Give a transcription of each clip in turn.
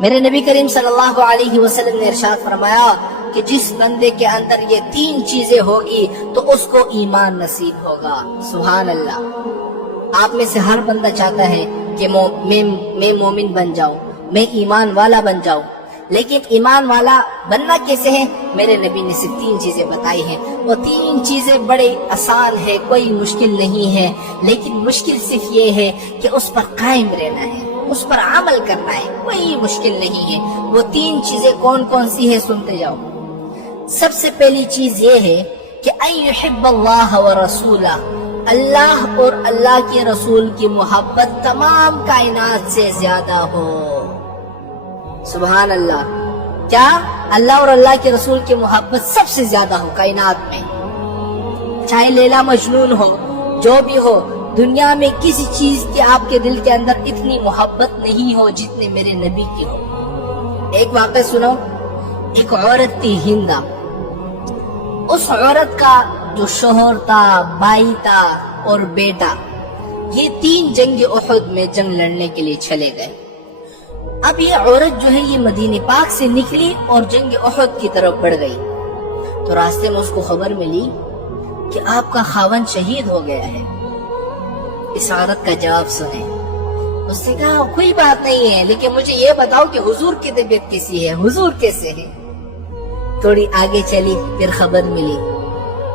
میرے نبی کریم صلی اللہ علیہ وسلم نے ارشاد فرمایا کہ جس بندے کے اندر یہ 3 چیزیں ہوگی تو اس کو ایمان نصیب ہوگا۔ سبحان اللہ۔ آپ میں سے ہر بندہ چاہتا ہے کہ میں مومن بن جاؤں، میں ایمان والا بن جاؤں، لیکن ایمان والا بننا کیسے ہے؟ میرے نبی نے صرف 3 چیزیں بتائی ہیں۔ وہ 3 چیزیں بڑے آسان ہے، کوئی مشکل نہیں ہے، لیکن مشکل صرف یہ ہے کہ اس پر قائم رہنا ہے، اس پر عمل کرنا ہے، کوئی مشکل نہیں ہے۔ وہ 3 چیزیں کون کون سی ہے سنتے جاؤ۔ سب سے پہلی چیز یہ ہے کہ ان یحب اللہ ورسولہ، اللہ اور اللہ کے رسول کی محبت تمام کائنات سے زیادہ ہو۔ سبحان اللہ۔ کیا؟ اللہ اور اللہ کے رسول کی محبت سب سے زیادہ ہو کائنات میں، چاہے لیلا مجنون ہو، جو بھی ہو، دنیا میں کسی چیز کی آپ کے دل کے اندر اتنی محبت نہیں ہو جتنے میرے نبی کی ہو۔ ایک واقعہ سنو۔ ایک عورت تھی ہندا، اس عورت کا جو شوہر تھا، بھائی تھا اور بیٹا، یہ 3 جنگ احد میں جنگ لڑنے کے لیے چلے گئے۔ اب یہ عورت جو ہے یہ مدینہ پاک سے نکلی اور جنگ احد کی طرف بڑھ گئی، تو راستے میں اس کو خبر ملی کہ آپ کا خاوند شہید ہو گیا ہے۔ اس عورت کا جواب سنیں۔ اس نے کہا کوئی بات نہیں ہے، لیکن مجھے یہ بتاؤ کہ حضور کی طبیعت کیسی ہے، حضور کیسے ہے؟ تھوڑی آگے چلی، پھر خبر ملی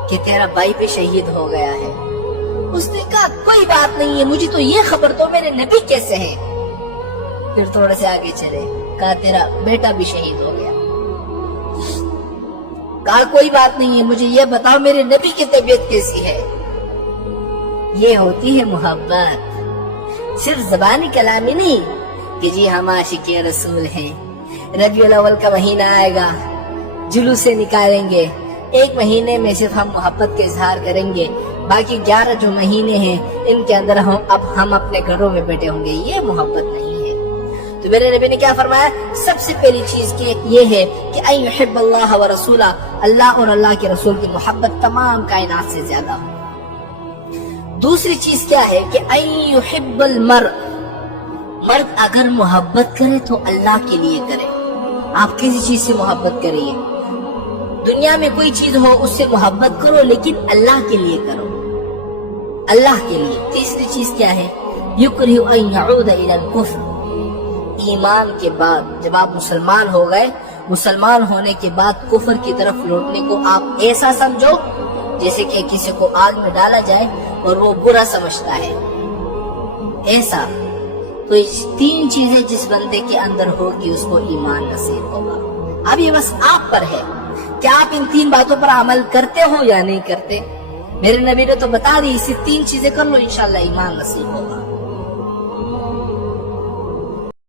کہ تیرا بھائی بھی شہید ہو گیا ہے۔ اس نے کہا کوئی بات نہیں ہے، مجھے تو یہ خبر دو میرے نبی کیسے ہیں؟ پھر تھوڑے سے آگے چلے، کہا تیرا بیٹا بھی شہید ہو گیا۔ کہا کوئی بات نہیں ہے، مجھے یہ بتاؤ میرے نبی کی طبیعت کیسی ہے؟ یہ ہوتی ہے محبت، صرف زبانی کلامی نہیں کہ جی ہم عاشق رسول ہیں، ربیع الاول کا مہینہ آئے گا، جلوس سے نکالیں گے، 1 مہینے میں صرف ہم محبت کا اظہار کریں گے، باقی 11 جو مہینے ہیں ان کے اندر ہم اپنے گھروں میں بیٹھے ہوں گے۔ یہ محبت نہیں ہے۔ تو میرے نبی نے کیا فرمایا؟ سب سے پہلی چیز یہ ہے کہ ان یحب اللہ ورسولہ، اللہ اور اللہ کے رسول کی محبت تمام کائنات سے زیادہ ہو۔ دوسری چیز کیا ہے کہ ان یحب المرء، مرد اگر محبت کرے تو اللہ کے لیے کرے۔ آپ کسی چیز سے محبت کریے، دنیا میں کوئی چیز ہو اس سے محبت کرو، لیکن اللہ کے لیے کرو، اللہ کے لیے۔ تیسری چیز کیا ہے؟ یکرہ ان یعود الی الکفر، ایمان کے بعد جب آپ مسلمان ہو گئے، مسلمان ہونے کے بعد کفر کی طرف لوٹنے کو آپ ایسا سمجھو جیسے کہ کسی کو آگ میں ڈالا جائے اور وہ برا سمجھتا ہے، ایسا۔ تو 3 چیزیں جس بندے کے اندر ہوگی اس کو ایمان نصیب ہوگا۔ اب یہ بس آپ پر ہے کہ آپ ان 3 باتوں پر عمل کرتے ہو یا نہیں کرتے۔ میرے نبی نے تو بتا دی، صرف 3 چیزیں کر لو، انشاءاللہ ایمان نصیب ہوگا۔